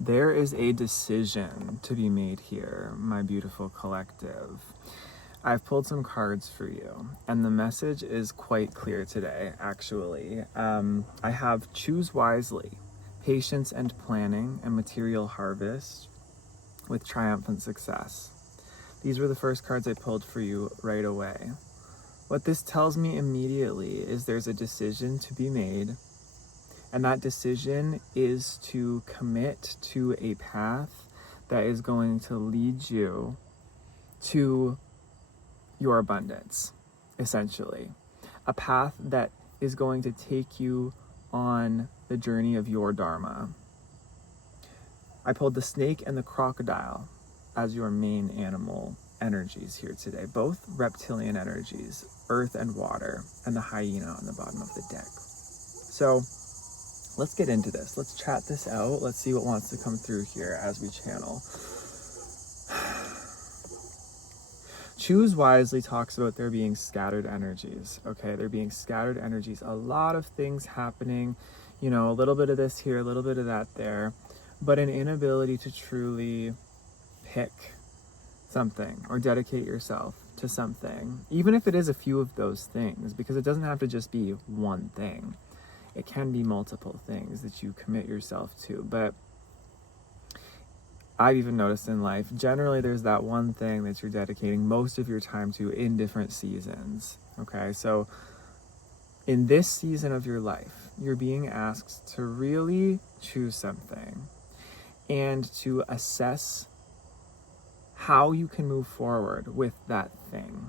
There is a decision to be made here, my beautiful collective. I've pulled some cards for you, and the message is quite clear today, actually. I have choose wisely, patience and planning, and material harvest with triumphant success. These were the first cards I pulled for you right away. What this tells me immediately is there's a decision to be made, and that decision is to commit to a path that is going to lead you to your abundance, essentially. A path that is going to take you on the journey of your Dharma. I pulled the snake and the crocodile as your main animal energies here today, both reptilian energies, earth and water, and the hyena on the bottom of the deck. So let's get into this. Let's chat this out. Let's see what wants to come through here as we channel. Choose wisely talks about there being scattered energies, okay? There being scattered energies, a lot of things happening, you know, a little bit of this here, a little bit of that there, but an inability to truly pick something or dedicate yourself to something, even if it is a few of those things, because it doesn't have to just be one thing. It can be multiple things that you commit yourself to, but I've even noticed in life, generally there's that one thing that you're dedicating most of your time to in different seasons, okay? So in this season of your life, you're being asked to really choose something and to assess how you can move forward with that thing.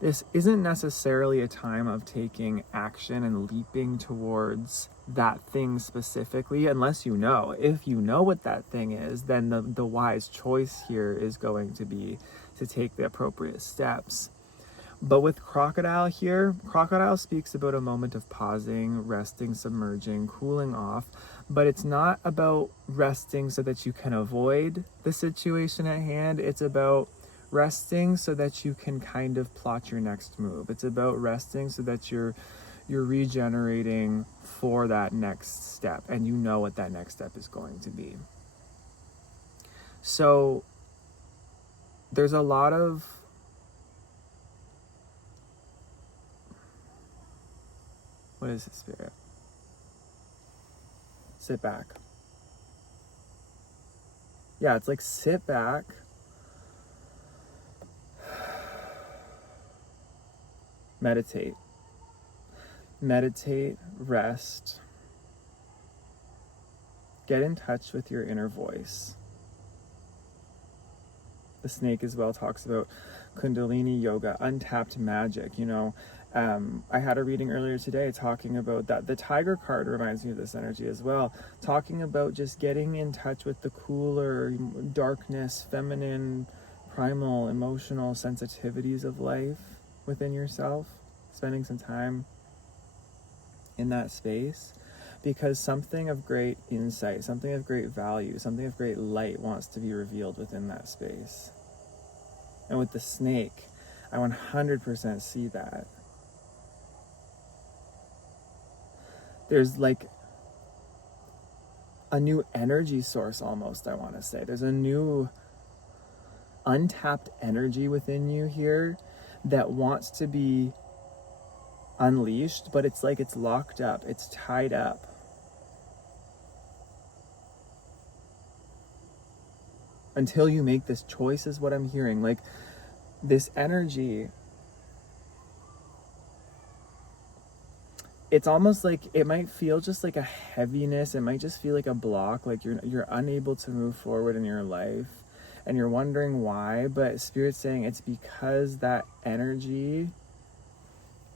This isn't necessarily a time of taking action and leaping towards that thing specifically, unless you know. If you know what that thing is, then the wise choice here is going to be to take the appropriate steps. But with crocodile here, crocodile speaks about a moment of pausing, resting, submerging, cooling off, but it's not about resting so that you can avoid the situation at hand. It's about resting so that you can kind of plot your next move. It's about resting so that you're regenerating for that next step, and you know what that next step is going to be. So there's a lot of what is it, Spirit? Sit back. Yeah, it's like sit back. Meditate. Meditate, rest. Get in touch with your inner voice. The snake as well talks about Kundalini yoga, untapped magic. You know, I had a reading earlier today talking about that. The tiger card reminds me of this energy as well, talking about just getting in touch with the cooler darkness, feminine, primal, emotional sensitivities of life within yourself, spending some time in that space, because something of great insight, something of great value, something of great light wants to be revealed within that space. And with the snake, I 100% see that. There's like a new energy source almost, I want to say. There's a new untapped energy within you here that wants to be unleashed, but it's like it's locked up, it's tied up. Until you make this choice is what I'm hearing. Like this energy, it's almost like it might feel just like a heaviness. It might just feel like a block, like you're unable to move forward in your life and you're wondering why, but Spirit's saying it's because that energy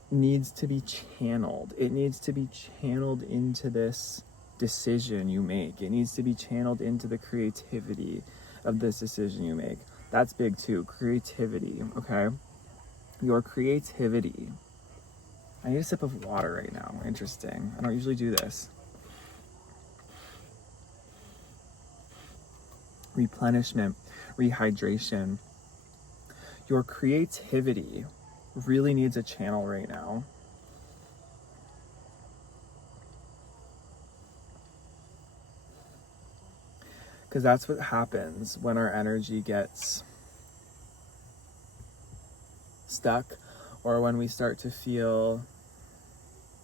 needs to be channeled. It needs to be channeled into this decision you make. It needs to be channeled into the creativity of this decision you make. That's big too, creativity, okay? Your creativity. I need a sip of water right now. Interesting. I don't usually do this. Replenishment, rehydration. Your creativity really needs a channel right now. Because that's what happens when our energy gets stuck, or when we start to feel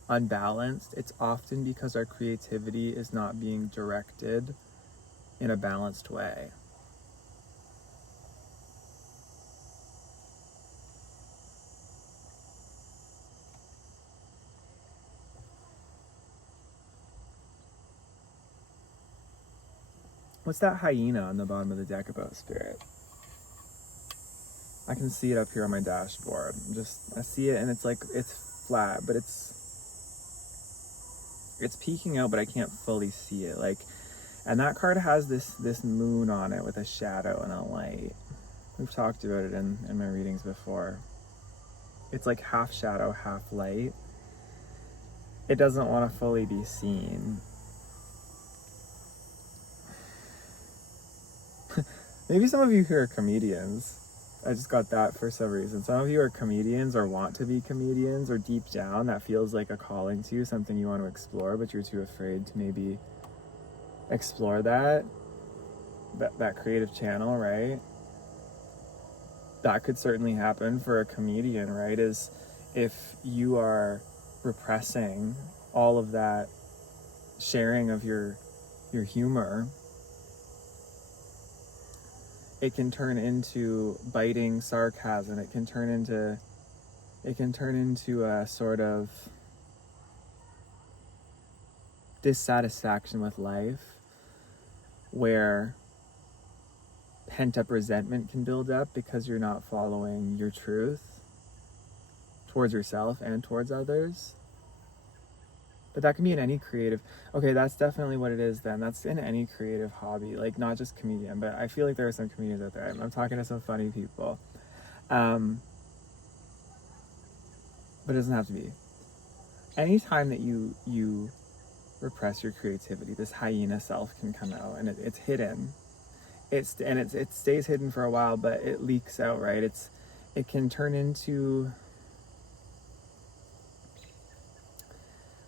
unbalanced. It's often because our creativity is not being directed in a balanced way. What's that hyena on the bottom of the deck about, Spirit? I can see it up here on my dashboard. I see it, and it's like, it's flat, but it's peeking out, but I can't fully see it. Like, and that card has this moon on it with a shadow and a light. We've talked about it in my readings before. It's like half shadow, half light. It doesn't want to fully be seen. Maybe some of you here are comedians. I just got that for some reason. Some of you are comedians or want to be comedians, or deep down that feels like a calling to you, something you want to explore, but you're too afraid to maybe explore that creative channel, right? That could certainly happen for a comedian, right? Is if you are repressing all of that sharing of your humor, it can turn into biting sarcasm. It can turn into a sort of dissatisfaction with life, where pent-up resentment can build up because you're not following your truth towards yourself and towards others. But that can be in any creative... Okay, that's definitely what it is then. That's in any creative hobby, like not just comedian, but I feel like there are some comedians out there. I'm talking to some funny people. But it doesn't have to be. Anytime that you repress your creativity, this hyena self can come out, and it's hidden. It stays hidden for a while, but it leaks out, right? It can turn into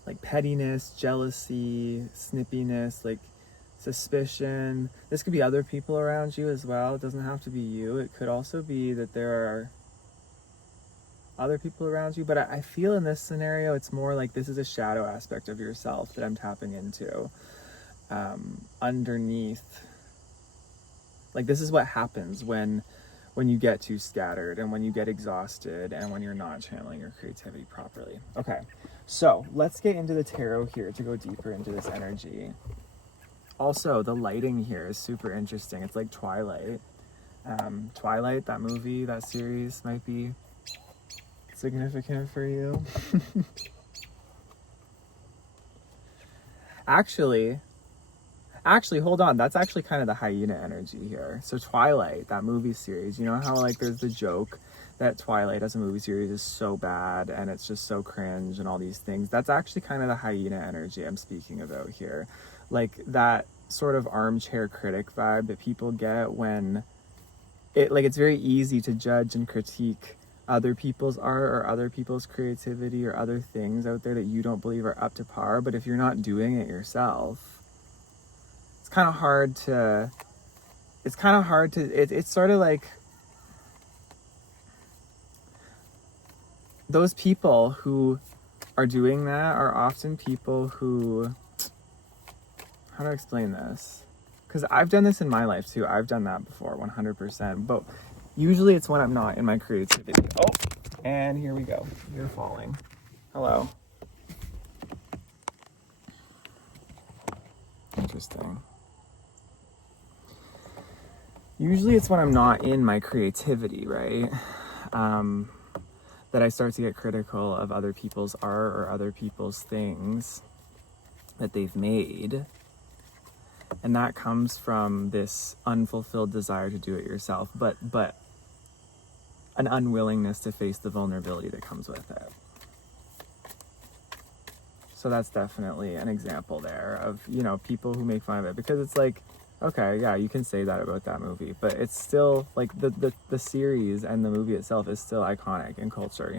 like pettiness, jealousy, snippiness, like suspicion. This could be other people around you as well. It doesn't have to be you. It could also be that there are other people around you. But I feel in this scenario, it's more like this is a shadow aspect of yourself that I'm tapping into. Underneath. Like, this is what happens when you get too scattered, and when you get exhausted, and when you're not channeling your creativity properly. Okay, so let's get into the tarot here to go deeper into this energy. Also, the lighting here is super interesting. It's like Twilight. Twilight, that movie, that series might be significant for you. Actually, hold on. That's actually kind of the hyena energy here. So Twilight, that movie series, you know how like there's the joke that Twilight as a movie series is so bad and it's just so cringe and all these things. That's actually kind of the hyena energy I'm speaking about here. Like that sort of armchair critic vibe that people get when it's very easy to judge and critique other people's art or other people's creativity or other things out there that you don't believe are up to par. But if you're not doing it yourself, it's kind of hard to, it's sort of like those people who are doing that are often people who, how do I explain this? Because I've done this in my life too. I've done that before, 100%. But usually it's when I'm not in my creativity. Oh, and here we go. You're falling. Hello. Interesting. Usually it's when I'm not in my creativity, right? That I start to get critical of other people's art or other people's things that they've made. And that comes from this unfulfilled desire to do it yourself, but an unwillingness to face the vulnerability that comes with it. So that's definitely an example there of, people who make fun of it, because it's like, okay, yeah, you can say that about that movie, but it's still like the series and the movie itself is still iconic in culture,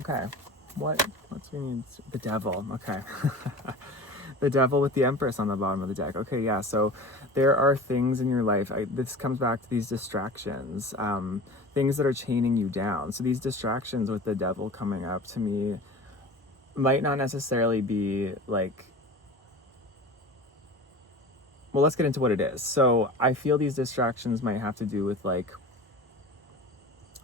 Okay, what's we need? The devil. Okay. The Devil with the Empress on the bottom of the deck. Okay, yeah, so there are things in your life, this comes back to these distractions, things that are chaining you down. So these distractions with the Devil coming up to me might not necessarily be like, well, let's get into what it is. So I feel these distractions might have to do with like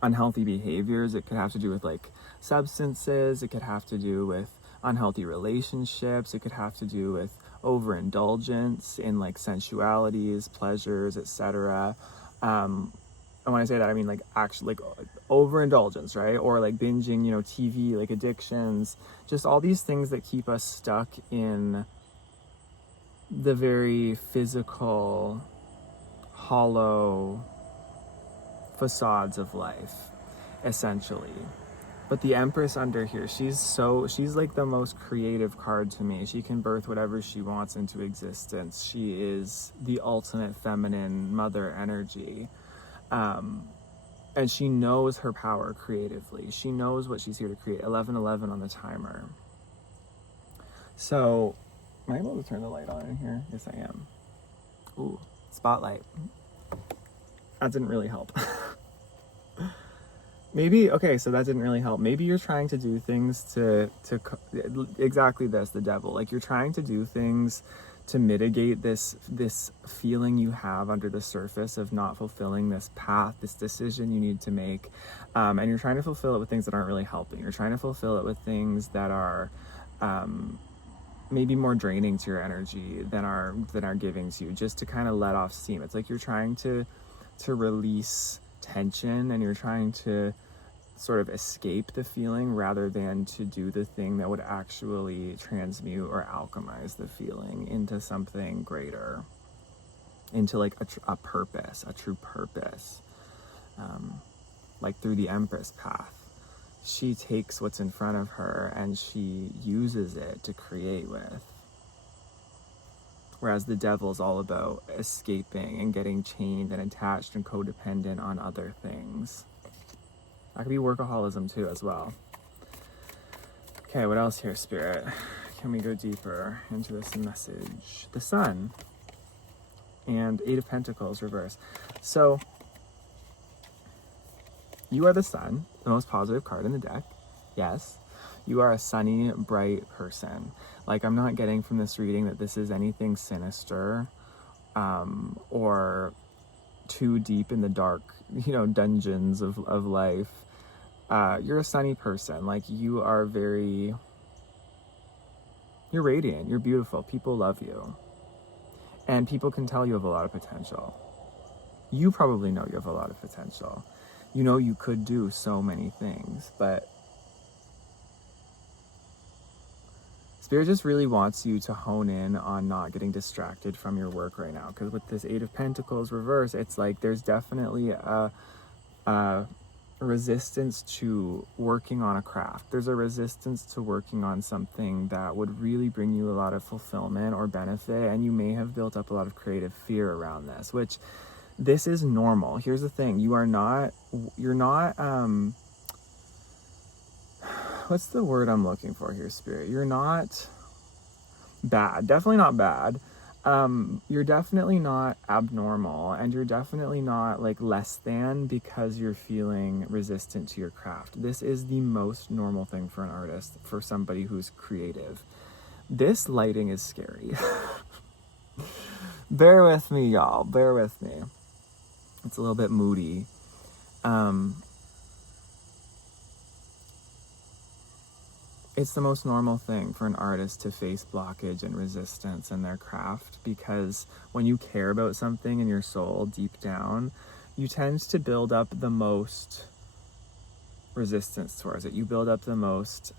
unhealthy behaviors. It could have to do with like substances. It could have to do with unhealthy relationships. It could have to do with overindulgence in like sensualities, pleasures, etc. And when I say that, I mean like actually like overindulgence, right? Or like binging, you know, TV, like addictions, just all these things that keep us stuck in the very physical, hollow facades of life, essentially. But the Empress under here, she's like the most creative card to me. She can birth whatever she wants into existence. She is the ultimate feminine mother energy. And she knows her power creatively. She knows what she's here to create. 11:11 on the timer. So, am I able to turn the light on in here? Yes, I am. Ooh, spotlight. That didn't really help. Maybe, okay, so that didn't really help. Maybe you're trying to do things to exactly this, the Devil. Like you're trying to do things to mitigate this feeling you have under the surface of not fulfilling this path, this decision you need to make. And you're trying to fulfill it with things that aren't really helping. You're trying to fulfill it with things that are maybe more draining to your energy than are giving to you, just to kind of let off steam. It's like you're trying to release tension, and you're trying to sort of escape the feeling rather than to do the thing that would actually transmute or alchemize the feeling into something greater, into like a purpose, a true purpose. Like through the Empress path, she takes what's in front of her and she uses it to create with. Whereas the Devil's all about escaping and getting chained and attached and codependent on other things. That could be workaholism too as well. Okay, what else here, Spirit? Can we go deeper into this message? The Sun and 8 of Pentacles reverse. So, you are the Sun, the most positive card in the deck. Yes. You are a sunny, bright person. Like, I'm not getting from this reading that this is anything sinister or too deep in the dark, you know, dungeons of life. You're a sunny person. Like, you are you're radiant, you're beautiful, people love you. And people can tell you have a lot of potential. You probably know you have a lot of potential. You know you could do so many things, but Spirit just really wants you to hone in on not getting distracted from your work right now. Because with this 8 of Pentacles reverse, it's like there's definitely a resistance to working on a craft. There's a resistance to working on something that would really bring you a lot of fulfillment or benefit. And you may have built up a lot of creative fear around this, which this is normal. Here's the thing. You're not, what's the word I'm looking for here, Spirit? You're not bad. Definitely not bad. You're definitely not abnormal, and you're definitely not like less than because you're feeling resistant to your craft. This is the most normal thing for an artist, for somebody who's creative. This lighting is scary. Bear with me, y'all. Bear with me. It's a little bit moody. It's the most normal thing for an artist to face blockage and resistance in their craft, because when you care about something in your soul deep down, you tend to build up the most resistance towards it. You build up the most,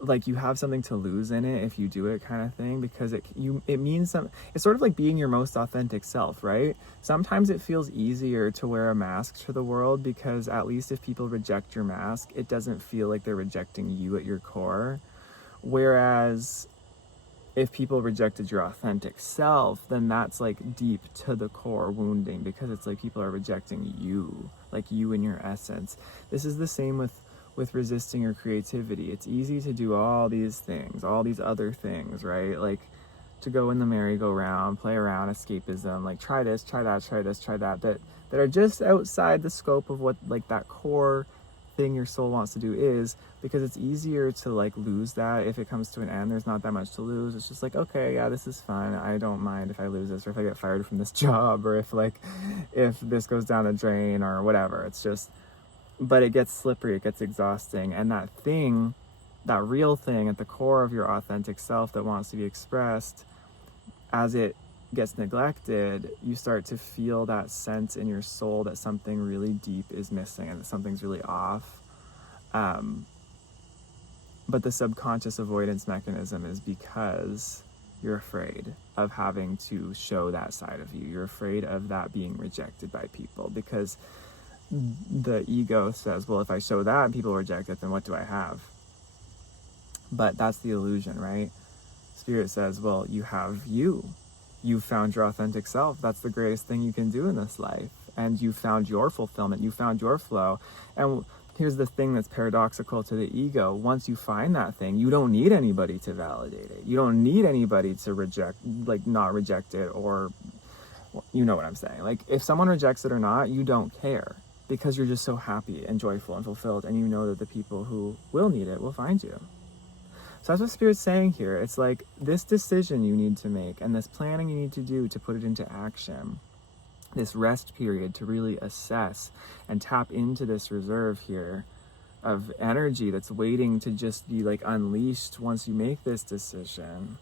like you have something to lose in it if you do it, kind of thing, because it means something. It's sort of like being your most authentic self, right? Sometimes it feels easier to wear a mask to the world, because at least if people reject your mask, it doesn't feel like they're rejecting you at your core. Whereas if people rejected your authentic self, then that's like deep to the core wounding, because it's like people are rejecting you, like you in your essence. This is the same with with resisting your creativity. It's easy to do all these things, all these other things, right? Like to go in the merry-go-round, play around, escapism, like try this, try that, try this, try that, that are just outside the scope of what like that core thing your soul wants to do is, because it's easier to like lose that if it comes to an end. There's not that much to lose. It's just like, okay, yeah, this is fun. I don't mind if I lose this, or if I get fired from this job, or if this goes down the drain or whatever. It's just, but it gets slippery, it gets exhausting. And that thing, that real thing at the core of your authentic self that wants to be expressed, as it gets neglected, you start to feel that sense in your soul that something really deep is missing and that something's really off. But the subconscious avoidance mechanism is because you're afraid of having to show that side of you. You're afraid of that being rejected by people, because the ego says, well, if I show that and people reject it, then what do I have? But that's the illusion, right? Spirit says, well, you have you. You found your authentic self. That's the greatest thing you can do in this life. And you found your fulfillment. You found your flow. And here's the thing that's paradoxical to the ego. Once you find that thing, you don't need anybody to validate it. You don't need anybody to reject, like not reject it, or you know what I'm saying. Like if someone rejects it or not, you don't care, because you're just so happy and joyful and fulfilled. And you know that the people who will need it will find you. So that's what Spirit's saying here. It's like this decision you need to make and this planning you need to do to put it into action, this rest period to really assess and tap into this reserve here of energy that's waiting to just be like unleashed once you make this decision.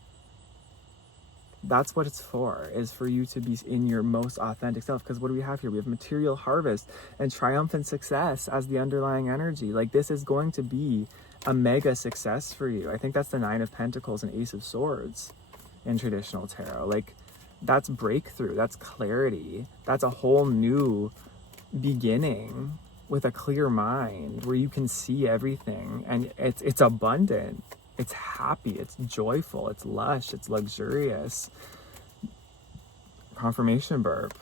That's what it's for, is for you to be in your most authentic self. Because what do we have here? We have material harvest and triumphant success as the underlying energy. Like this is going to be a mega success for you. I think that's the 9 of Pentacles and Ace of Swords in traditional tarot. Like that's breakthrough, that's clarity, that's a whole new beginning with a clear mind where you can see everything, and it's abundant, it's happy, it's joyful, it's lush, it's luxurious. Confirmation burp.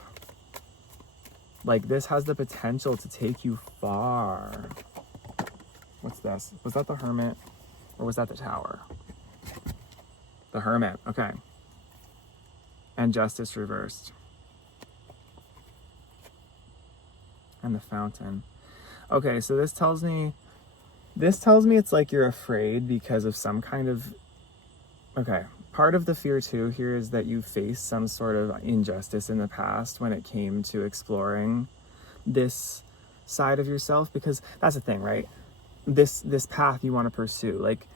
Like this has the potential to take you far. What's this? Was that the Hermit or was that the Tower? The Hermit, okay. And Justice reversed. And the Fountain. Okay, so this tells me it's like you're afraid because of some kind of, okay, part of the fear too here is that you faced some sort of injustice in the past when it came to exploring this side of yourself, because that's the thing, right? This path you want to pursue, like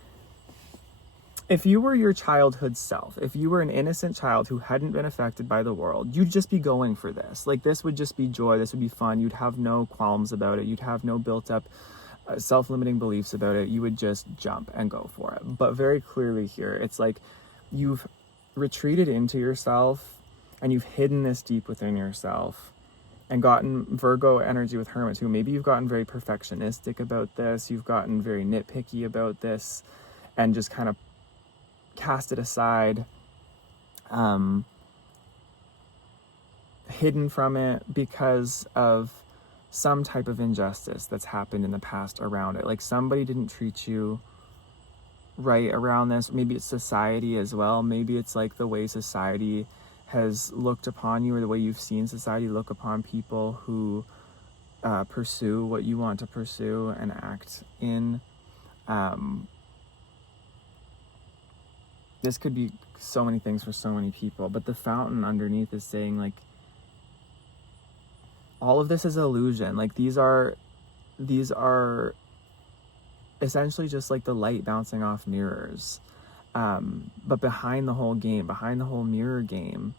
if you were your childhood self, if you were an innocent child who hadn't been affected by the world, you'd just be going for this. Like this would just be joy, this would be fun, you'd have no qualms about it, you'd have no built up self-limiting beliefs about it, you would just jump and go for it. But very clearly here, it's like you've retreated into yourself and you've hidden this deep within yourself and gotten Virgo energy with Hermit too. Maybe you've gotten very perfectionistic about this, you've gotten very nitpicky about this and just kind of cast it aside, hidden from it because of some type of injustice that's happened in the past around it. Like somebody didn't treat you right around this. Maybe it's society as well. Maybe it's like the way society has looked upon you, or the way you've seen society look upon people who pursue what you want to pursue and act in. This could be so many things for so many people, but the Fountain underneath is saying like all of this is illusion. Like these are essentially just like the light bouncing off mirrors. But behind the whole game, behind the whole mirror game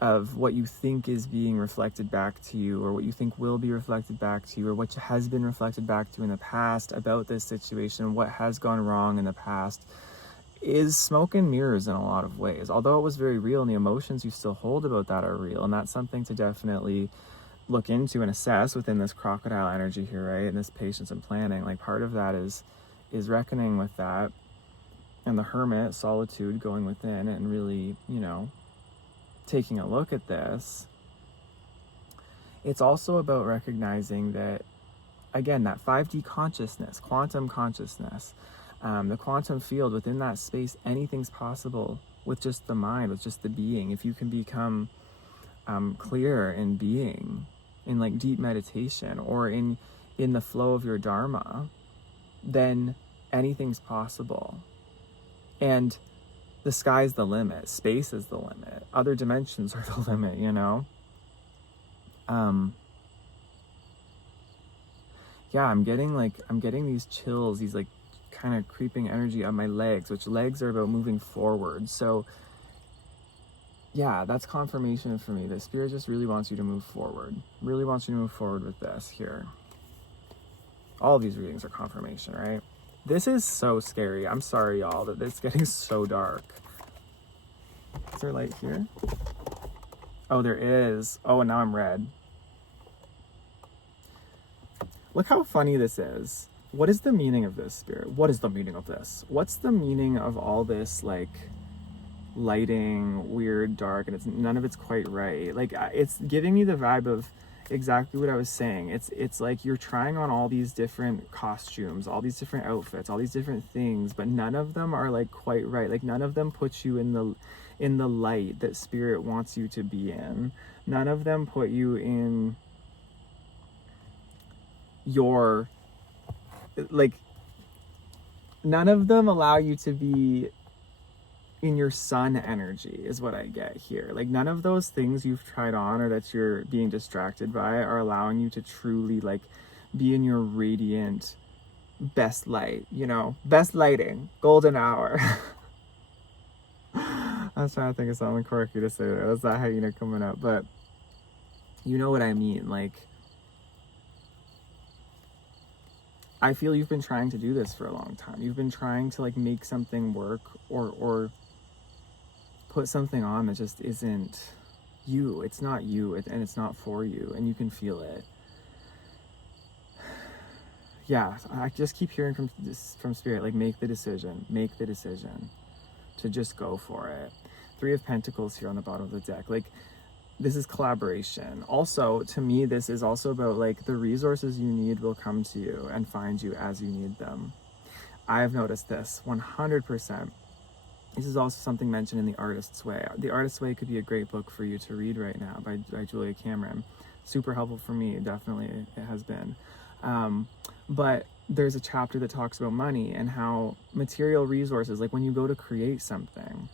of what you think is being reflected back to you, or what you think will be reflected back to you, or what has been reflected back to you in the past about this situation, what has gone wrong in the past, is smoke and mirrors in a lot of ways. Although it was very real, and the emotions you still hold about that are real, and that's something to definitely look into and assess within this crocodile energy here, right? And this patience and planning. Like part of that is reckoning with that, and the Hermit, solitude, going within and really, taking a look at this. It's also about recognizing that again, that 5D consciousness, quantum consciousness, the quantum field, within that space, anything's possible with just the mind, with just the being. If you can become clear in being, in like deep meditation, or in the flow of your dharma, then anything's possible. And the sky's the limit. Space is the limit. Other dimensions are the limit, you know? Yeah, I'm getting these chills, these like kind of creeping energy on my legs, which legs are about moving forward. So yeah, that's confirmation for me. The Spirit just really wants you to move forward. Really wants you to move forward with this here. All of these readings are confirmation, right? This is so scary. I'm sorry, y'all, that it's getting so dark. Is there light here? Oh, there is. Oh, and now I'm red. Look how funny this is. What is the meaning of this, Spirit? What is the meaning of this? What's the meaning of all this, like, lighting, weird, dark, and none of it's quite right? Like, it's giving me the vibe of exactly what I was saying. It's like you're trying on all these different costumes, all these different outfits, all these different things, but none of them are like quite right. Like, none of them put you in the light that Spirit wants you to be in. None of them put you in your, like, none of them allow you to be in your sun energy, is what I get here. Like, none of those things you've tried on or that you're being distracted by are allowing you to truly, like, be in your radiant best light, you know? Best lighting, golden hour. I was trying to think of something quirky to say there. That's that hyena coming up, but you know what I mean. Like, I feel you've been trying to do this for a long time. You've been trying to, like, make something work or put something on that just isn't you. It's not you, and it's not for you, and you can feel it. Yeah, I just keep hearing from Spirit, like, make the decision to just go for it. 3 of Pentacles here on the bottom of the deck. Like, this is collaboration. Also, to me, this is also about, like, the resources you need will come to you and find you as you need them. I've noticed this 100%. This is also something mentioned in The Artist's Way. The Artist's Way could be a great book for you to read right now by Julia Cameron. Super helpful for me, definitely it has been. But there's a chapter that talks about money and how material resources, like when you go to create something,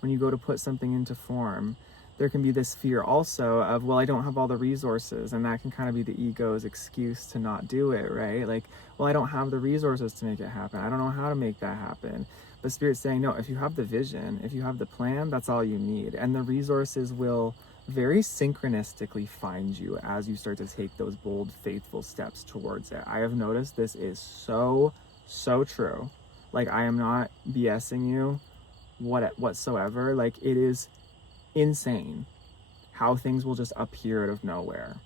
when you go to put something into form, there can be this fear also of, well, I don't have all the resources, and that can kind of be the ego's excuse to not do it, right? Like, well, I don't have the resources to make it happen. I don't know how to make that happen. But Spirit's saying, no, if you have the vision, if you have the plan, that's all you need. And the resources will very synchronistically find you as you start to take those bold, faithful steps towards it. I have noticed this is so true. Like, I am not BSing you whatsoever. Like, it is insane how things will just appear out of nowhere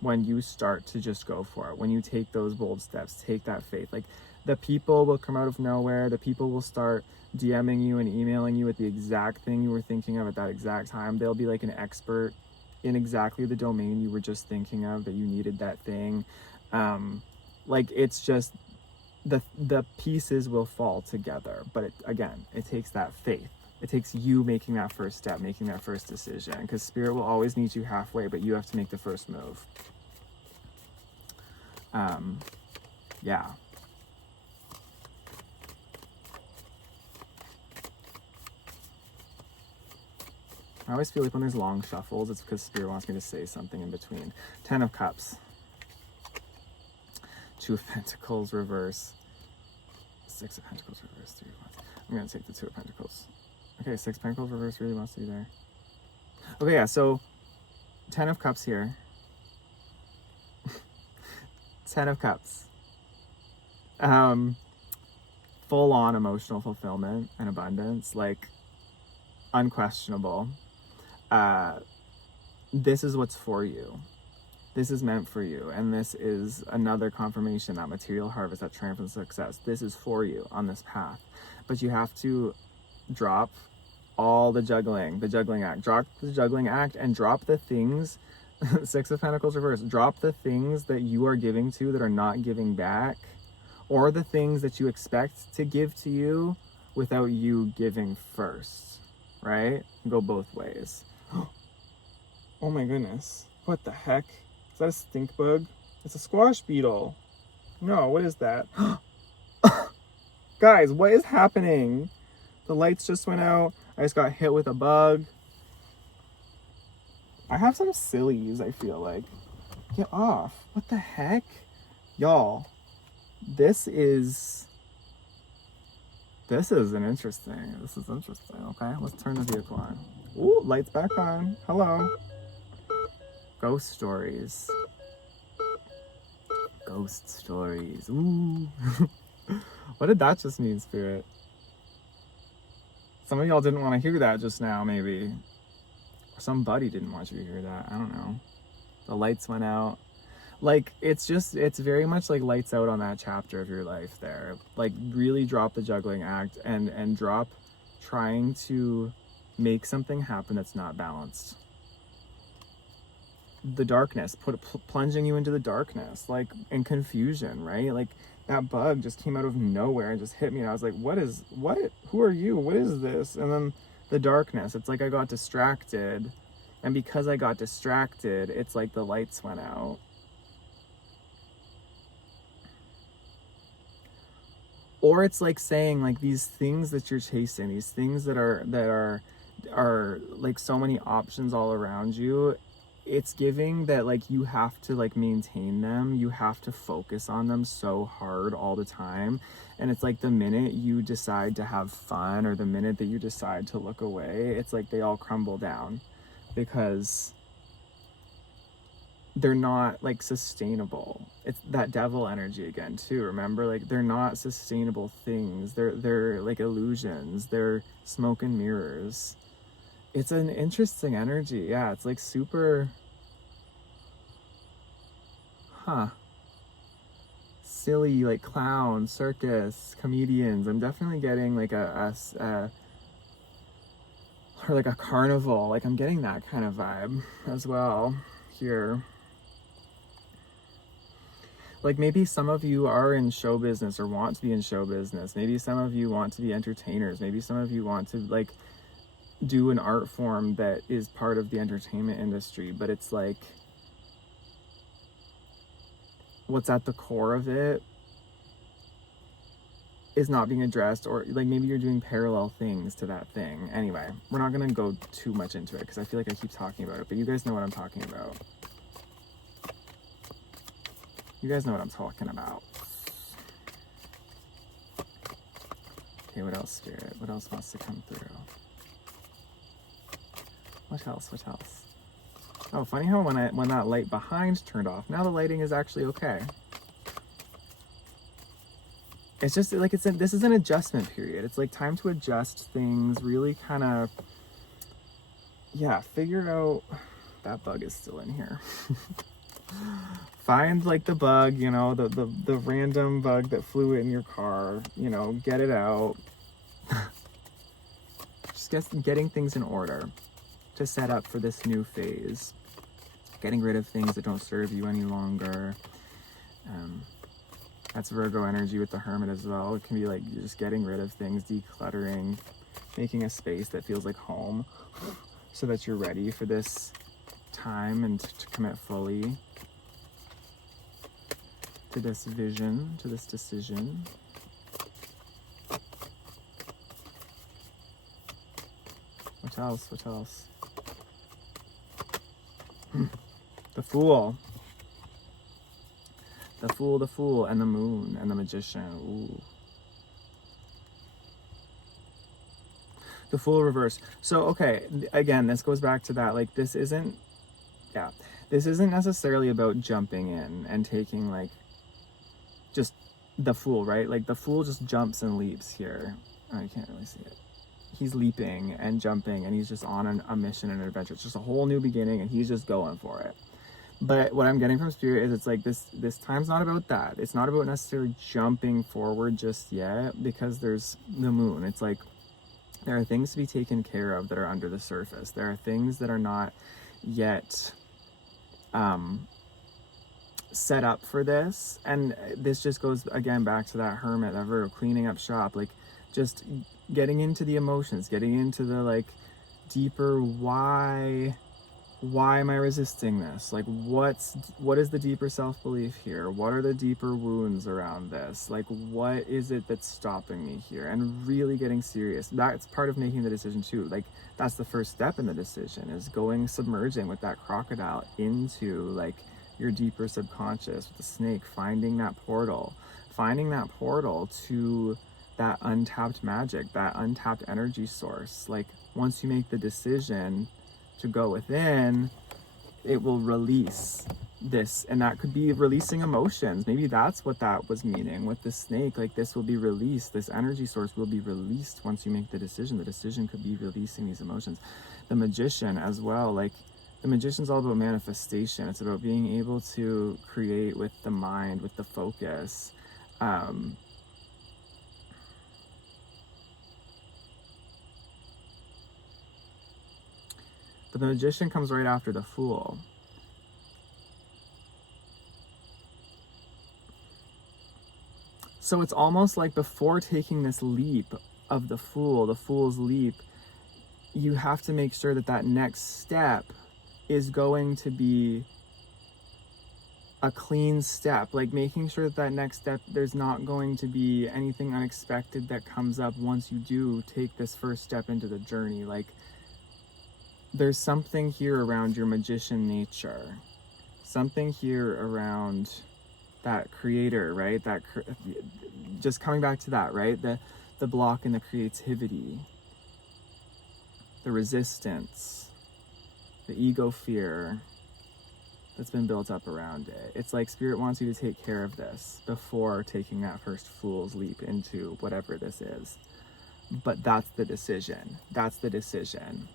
when you start to just go for it, when you take those bold steps, take that faith. Like, the people will come out of nowhere. The people will start DMing you and emailing you with the exact thing you were thinking of at that exact time. They'll be like an expert in exactly the domain you were just thinking of, that you needed that thing. Like, it's just the pieces will fall together. But again, it takes that faith. It takes you making that first step, making that first decision, because Spirit will always meet you halfway, but you have to make the first move. Yeah. I always feel like when there's long shuffles, it's because Spirit wants me to say something in between. 10 of Cups. 2 of Pentacles reverse. 6 of Pentacles reverse. 3 of Pentacles. I'm going to take the 2 of Pentacles. Okay, 6 Pentacles reverse really wants to be there. Okay, yeah, so 10 of Cups here. 10 of Cups. Full-on emotional fulfillment and abundance, like, unquestionable. This is what's for you. This is meant for you, and this is another confirmation, that material harvest, that triumphant success. This is for you on this path, but you have to drop all the juggling act. Drop the juggling act and drop the things Six of Pentacles reversed. Drop the things that you are giving to that are not giving back, or the things that you expect to give to you without you giving first, right? Go both ways. Oh my goodness. What the heck? Is that a stink bug? It's a squash beetle. No, what is that? Guys, what is happening? The lights just went out. I just got hit with a bug. I have some sillies, I feel like. Get off. What the heck? Y'all, this is interesting. This is interesting, okay? Let's turn the vehicle on. Ooh, lights back on. Hello. Ghost stories. Ghost stories. Ooh. What did that just mean, Spirit? Some of y'all didn't want to hear that just now, maybe. Or somebody didn't want you to hear that. I don't know. The lights went out. Like, it's very much like lights out on that chapter of your life there. Like, really drop the juggling act and drop trying to make something happen that's not balanced. The darkness, plunging you into the darkness, like, in confusion, right? Like, that bug just came out of nowhere and just hit me. And I was like, what? Who are you? What is this? And then the darkness, it's like I got distracted. And because I got distracted, it's like the lights went out. Or it's like saying, like, these things that you're chasing, these things that are like so many options all around you, it's giving that, like, you have to, like, maintain them. You have to focus on them so hard all the time. And it's like the minute you decide to have fun, or the minute that you decide to look away, it's like they all crumble down, because they're not, like, sustainable. It's that devil energy again too, remember? Like, they're not sustainable things. They're like illusions. They're smoke and mirrors. It's an interesting energy. Yeah, it's like super silly, like clown, circus, comedians. I'm definitely getting like or like a carnival. Like, I'm getting that kind of vibe as well here. Like, maybe some of you are in show business or want to be in show business. Maybe some of you want to be entertainers. Maybe some of you want to, like, do an art form that is part of the entertainment industry, but it's like, what's at the core of it is not being addressed, or like maybe you're doing parallel things to that thing. Anyway, we're not going to go too much into it because I feel like I keep talking about it, but you guys know what I'm talking about. You guys know what I'm talking about. Okay, what else, Spirit? What else wants to come through? What else? Oh, funny how when that light behind turned off, now the lighting is actually okay. It's just like this is an adjustment period. It's like time to adjust things, really kind of, yeah, figure out. That bug is still in here. Find, like, the bug, you know, the random bug that flew in your car, you know, get it out. Just getting things in order to set up for this new phase. Getting rid of things that don't serve you any longer. That's Virgo energy with the Hermit as well. It can be like you're just getting rid of things, decluttering, making a space that feels like home so that you're ready for this time and to commit fully to this vision, to this decision. What else? The Fool. The Fool, and the Moon, and the Magician. Ooh. The Fool reverse. So, okay, again, this goes back to that, like, this isn't necessarily about jumping in and taking, like, just the Fool, right? Like, the Fool just jumps and leaps here. Oh, you can't really see it. He's leaping and jumping, and he's just on a mission and an adventure. It's just a whole new beginning, and he's just going for it. But what I'm getting from Spirit is it's like this time's not about that. It's not about necessarily jumping forward just yet, because there's the Moon. It's like there are things to be taken care of that are under the surface. There are things that are not yet set up for this. And this just goes again back to that hermit, that Virgo, cleaning up shop, like just getting into the emotions, getting into the like deeper why am I resisting this? Like what is the deeper self-belief here? What are the deeper wounds around this? Like what is it that's stopping me here? And really getting serious. That's part of making the decision too. Like that's the first step in the decision, is submerging with that crocodile into like your deeper subconscious with the snake, finding that portal to that untapped magic, that untapped energy source. Like once you make the decision to go within, it will release this. And that could be releasing emotions. Maybe that's what that was meaning with the snake. Like this will be released, this energy source will be released once you make the decision. The decision could be releasing these emotions. The Magician as well, like the Magician's all about manifestation. It's about being able to create with the mind, with the focus. But the Magician comes right after the Fool. So it's almost like before taking this leap of the Fool's leap, you have to make sure that that next step is going to be a clean step, like making sure that next step, there's not going to be anything unexpected that comes up once you do take this first step into the journey. Like there's something here around your magician nature, something here around that creator, right? That just coming back to that, right? The block in the creativity, the resistance, the ego fear that's been built up around it. It's like Spirit wants you to take care of this before taking that first fool's leap into whatever this is. But that's the decision. That's the decision.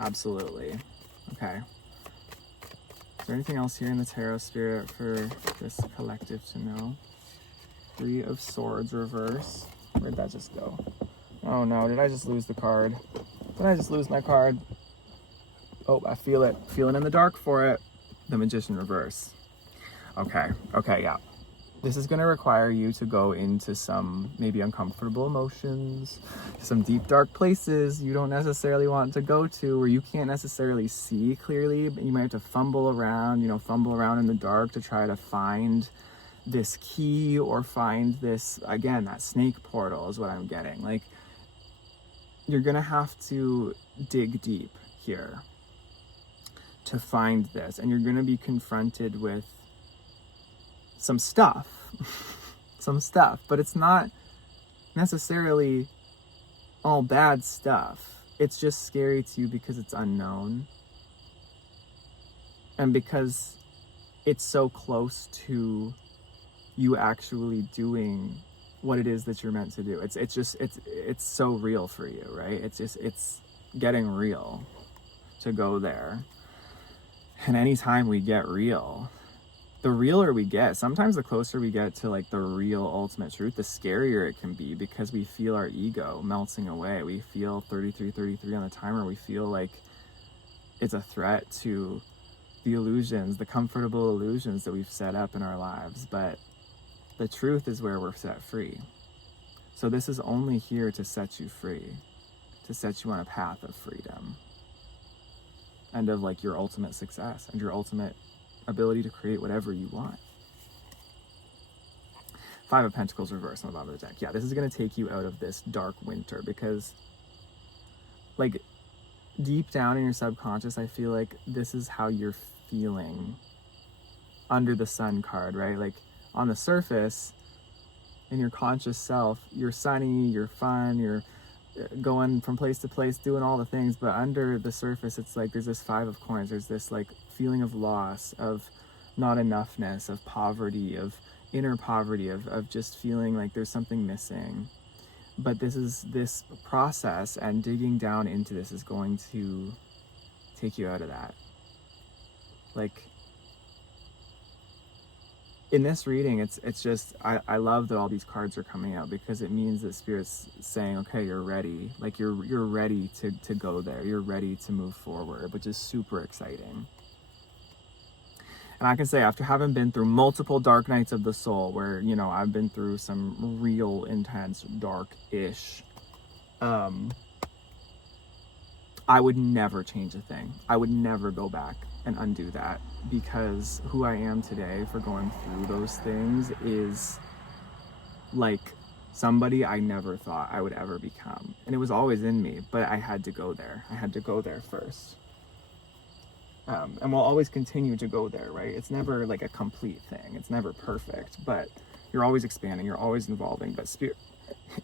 Absolutely. Okay. Is there anything else here in the tarot, Spirit, for this collective to know? 3 of Swords reverse. Where'd that just go? Oh no, did I just lose the card? Did I just lose my card? Oh, I feel it. Feeling in the dark for it. The Magician reverse. Okay, yeah. This is going to require you to go into some maybe uncomfortable emotions, some deep, dark places you don't necessarily want to go to, or you can't necessarily see clearly, but you might have to fumble around in the dark to try to find this key or find this, again, that snake portal is what I'm getting. Like, you're going to have to dig deep here to find this, and you're going to be confronted with some stuff, but it's not necessarily all bad stuff. It's just scary to you because it's unknown and because it's so close to you actually doing what it is that you're meant to do. It's so real for you, right? It's getting real to go there. And anytime we get real, the realer we get, sometimes the closer we get to like the real ultimate truth, the scarier it can be, because we feel our ego melting away. We feel 33 on the timer. We feel like it's a threat to the illusions, the comfortable illusions that we've set up in our lives. But the truth is where we're set free. So this is only here to set you free, to set you on a path of freedom and of like your ultimate success and your ultimate ability to create whatever you want. 5 of Pentacles reverse on the bottom of the deck. Yeah, this is going to take you out of this dark winter, because like deep down in your subconscious, I feel like this is how you're feeling under the Sun card, right? Like on the surface, in your conscious self, you're sunny, you're fun, you're going from place to place, doing all the things, but under the surface, it's like there's this 5 of Coins. There's this like feeling of loss, of not enoughness, of poverty, of inner poverty, of just feeling like there's something missing. But this process and digging down into this is going to take you out of that. Like, in this reading, it's just, I love that all these cards are coming out, because it means that Spirit's saying, okay, you're ready. Like you're ready to go there. You're ready to move forward, which is super exciting. And I can say, after having been through multiple dark nights of the soul, where, you know, I've been through some real intense dark-ish, I would never change a thing. I would never go back and undo that, because who I am today for going through those things is like somebody I never thought I would ever become. And it was always in me, but I had to go there. I had to go there first. And we'll always continue to go there, right? It's never like a complete thing. It's never perfect, but you're always expanding. You're always involving, but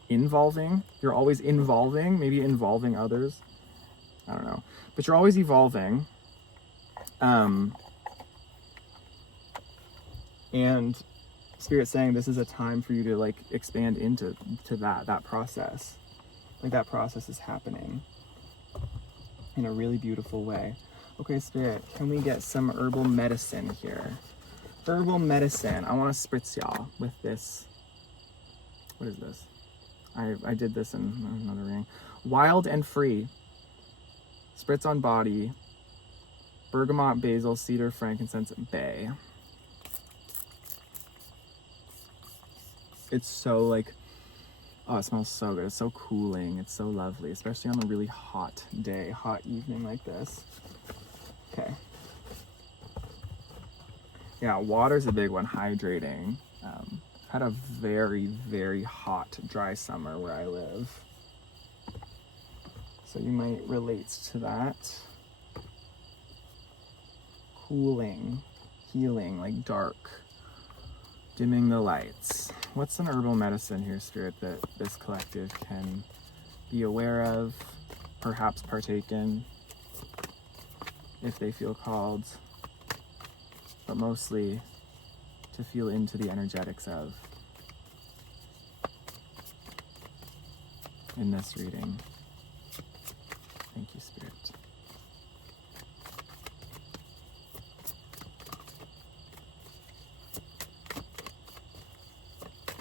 you're always involving, maybe involving others. I don't know, but you're always evolving. And Spirit's saying this is a time for you to like expand into that process. Like that process is happening in a really beautiful way. Okay, Spirit, can we get some herbal medicine here? Herbal medicine. I want to spritz y'all with this. What is this? I did this in another ring. Wild and free. Spritz on body. Bergamot, basil, cedar, frankincense, bay. It's so like, oh, it smells so good. It's so cooling. It's so lovely, especially on a really hot day, hot evening like this. Okay. Yeah, water's a big one, hydrating. Had a very, very hot, dry summer where I live. So you might relate to that. Cooling, healing, like dark, dimming the lights. What's an herbal medicine here, Spirit, that this collective can be aware of, perhaps partake in, if they feel called, but mostly to feel into the energetics of in this reading? Thank you, Spirit.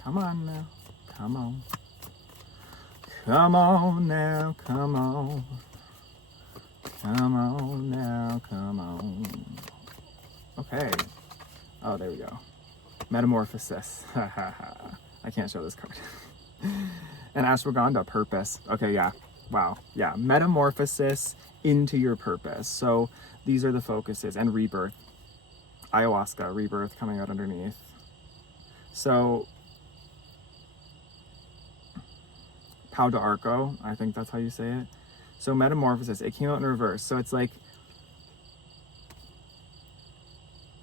Come on now, come on. Come on now, come on. Come on now, come on. Okay. Oh, there we go. Metamorphosis. I can't show this card. And ashwagandha, purpose. Okay, yeah. Wow. Yeah. Metamorphosis into your purpose. So these are the focuses. And rebirth. Ayahuasca, rebirth coming out underneath. So Pau de Arco, I think that's how you say it. So metamorphosis, it came out in reverse. So it's like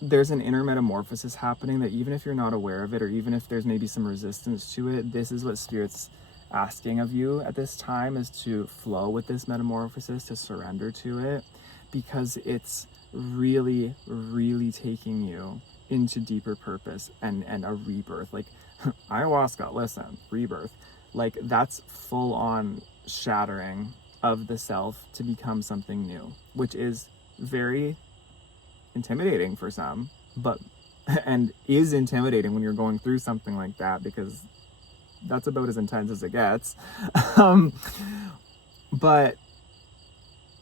there's an inner metamorphosis happening that even if you're not aware of it, or even if there's maybe some resistance to it, this is what Spirit's asking of you at this time, is to flow with this metamorphosis, to surrender to it, because it's really, really taking you into deeper purpose and a rebirth. Like ayahuasca, listen, rebirth. Like that's full on shattering of the self to become something new, which is very intimidating for some, but and is intimidating when you're going through something like that, because that's about as intense as it gets. But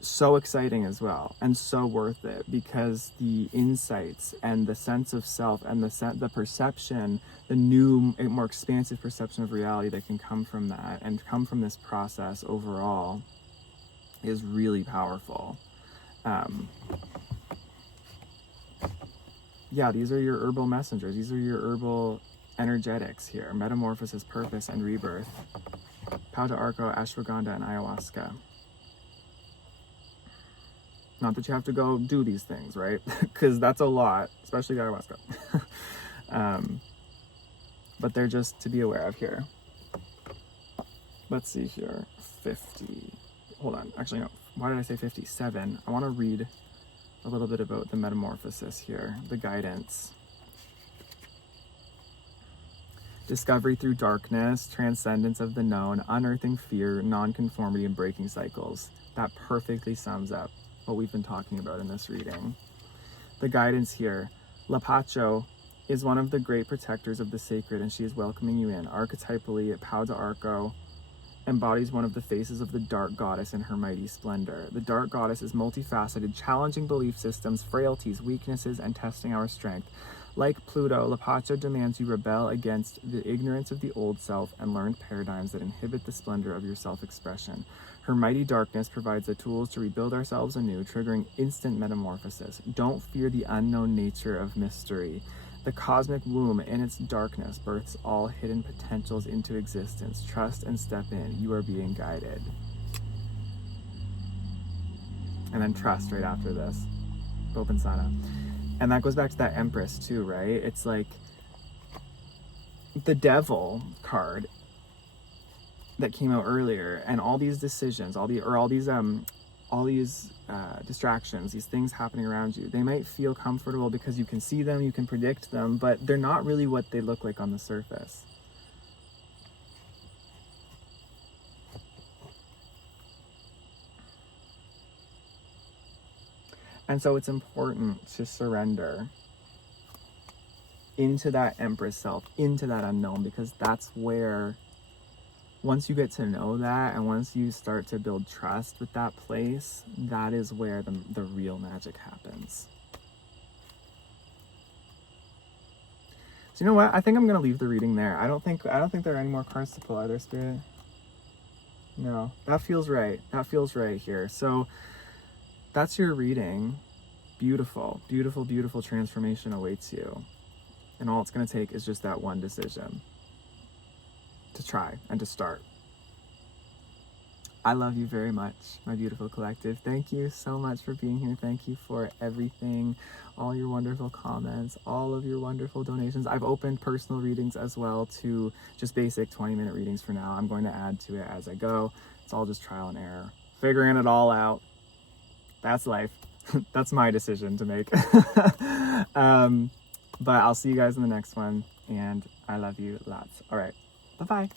so exciting as well, and so worth it, because the insights and the sense of self and the perception, the new, more expansive perception of reality that can come from that and come from this process overall is really powerful. Yeah, these are your herbal messengers. These are your herbal energetics here. Metamorphosis, purpose, and rebirth. Pau de Arco, ashwagandha, and ayahuasca. Not that you have to go do these things, right? Because that's a lot, especially the ayahuasca. But they're just to be aware of here. Let's see here. 50. Hold on. Actually, no. Why did I say 57? I want to read a little bit about the metamorphosis here, the guidance. Discovery through darkness, transcendence of the known, unearthing fear, nonconformity, and breaking cycles. That perfectly sums up what we've been talking about in this reading. The guidance here, Lapacho, is one of the great protectors of the sacred, and she is welcoming you in. Archetypally, Pau de Arco embodies one of the faces of the dark goddess in her mighty splendor. The dark goddess is multifaceted, challenging belief systems, frailties, weaknesses, and testing our strength. Like Pluto, Lapacha demands you rebel against the ignorance of the old self and learned paradigms that inhibit the splendor of your self-expression. Her mighty darkness provides the tools to rebuild ourselves anew, triggering instant metamorphosis. Don't fear the unknown nature of mystery. The cosmic womb in its darkness births all hidden potentials into existence. Trust and step in. You are being guided. And then trust right after this. Bopensana. And that goes back to that Empress too, right? It's like the Devil card that came out earlier, and all these decisions, all these distractions, these things happening around you, they might feel comfortable because you can see them, you can predict them, but they're not really what they look like on the surface. And so it's important to surrender into that Empress self, into that unknown, because that's where, once you get to know that, and once you start to build trust with that place, that is where the real magic happens. So you know what? I think I'm gonna leave the reading there. I don't think there are any more cards to pull, are there, Spirit? No, that feels right. That feels right here. So that's your reading. Beautiful, beautiful, beautiful transformation awaits you. And all it's gonna take is just that one decision to try and to start. I love you very much, my beautiful collective. Thank you so much for being here. Thank you for everything, all your wonderful comments, all of your wonderful donations. I've opened personal readings as well to just basic 20-minute readings for now. I'm going to add to it as I go. It's all just trial and error, figuring it all out. That's life. That's my decision to make. But I'll see you guys in the next one, and I love you lots. All right, bye-bye.